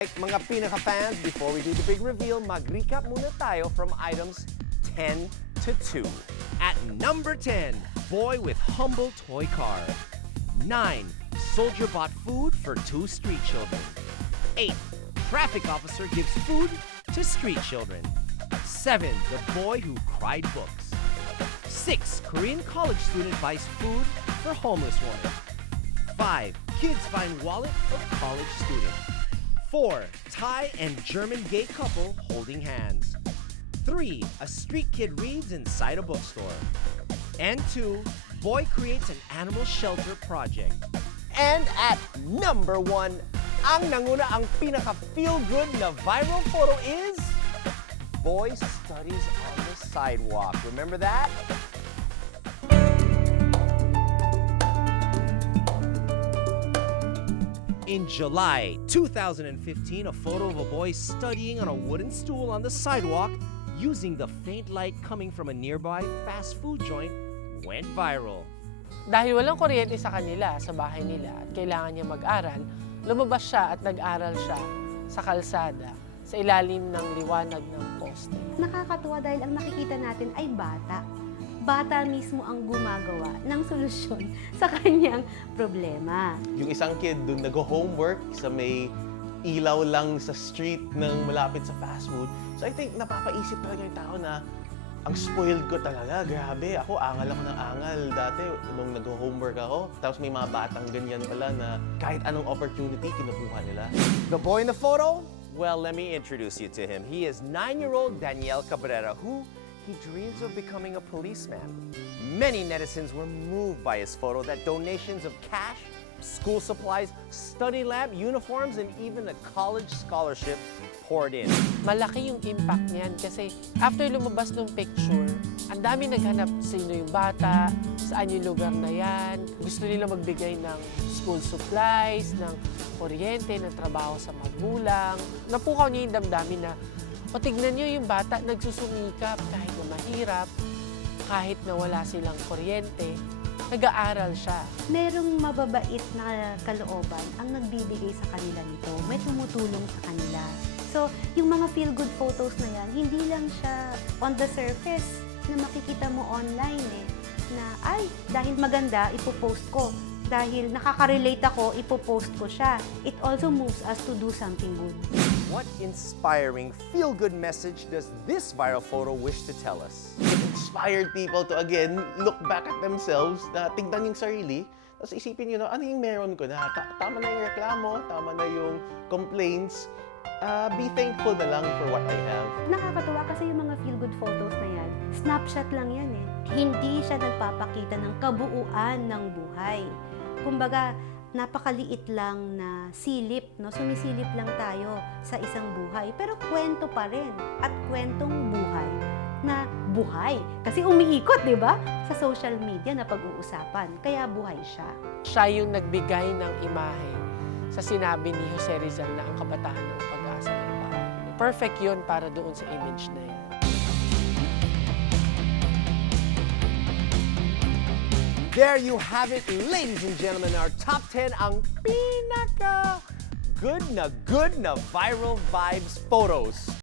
Mga pinaka-fans, before we do the big reveal, mag-recap muna tayo from items 10 to 2. At number 10, boy with humble toy car. 9, soldier bought food for two street children. 8, traffic officer gives food to street children. 7, the boy who cried books. 6, Korean college student buys food for homeless woman. 5. Kids find wallet of college student. 4. Thai and German gay couple holding hands. 3. A street kid reads inside a bookstore. And 2. Boy creates an animal shelter project. And at number 1, ang nanguna ang pinaka feel-good na viral photo is Boy studies on the sidewalk. Remember that? In July 2015, a photo of a boy studying on a wooden stool on the sidewalk using the faint light coming from a nearby fast food joint went viral. Dahil walang kuryente sa kanila, sa bahay nila, at kailangan niya mag-aral, lumabas siya at nag-aral siya sa kalsada, sa ilalim ng liwanag ng poste. Nakakatuwa dahil ang nakikita natin ay bata. Bata mismo ang gumagawa ng solusyon sa kanyang problema. Yung isang kid dun nag-homework sa may ilaw lang sa street ng malapit sa fast food. So I think napapaisip talaga yung tao na ang spoiled ko talaga. Grabe, ako angal ako ng angal dati nung nag-homework ako. Tapos may mga batang ganyan pala na kahit anong opportunity kinukuha nila. The boy in the photo? Well, let me introduce you to him. He is nine-year-old Daniel Cabrera, who he dreams of becoming a policeman. Many netizens were moved by his photo that donations of cash, school supplies, study lab, uniforms, and even a college scholarship poured in. Malaki yung impact niyan kasi after lumabas ng picture, ang dami naghanap sino yung bata, saan yung lugar na yan. Gusto nila magbigay ng school supplies, ng kuryente, ng trabaho sa magulang. Napukaw niya yung damdamin na, o tignan niyo yung bata nagsusumikap kahit na mahirap, kahit na wala silang kuryente, nag-aaral siya. Merong mababait na kalooban ang nagbibigay sa kanila nito. May tumutulong sa kanila. So, yung mga feel-good photos na yan, hindi lang siya on the surface na makikita mo online eh. Na, ay, dahil maganda, ipopost ko. Dahil nakaka-relate ako, ipopost ko siya. It also moves us to do something good. What inspiring, feel-good message does this viral photo wish to tell us? It inspired people to again look back at themselves, na tignan yung sarili, tapos isipin nyo na ano yung meron ko na ta- tama na yung reklamo, tama na yung complaints, Ah, be thankful na lang for what I have. Nakakatuwa kasi yung mga feel-good photos na yan, snapshot lang yan eh. Hindi siya nagpapakita ng kabuuan ng buhay. Kumbaga, napakaliit lang na silip, no? Sumisilip lang tayo sa isang buhay. Pero kwento pa rin. At kwentong buhay na buhay. Kasi umiikot, di ba? Sa social media na pag-uusapan. Kaya buhay siya. Siya yung nagbigay ng imahe sa sinabi ni Jose Rizal na ang kabataan ng pag-asa ng bayan. Perfect yun para doon sa image na yan. There you have it, ladies and gentlemen, our top 10 ang pinaka good na good na viral vibes photos.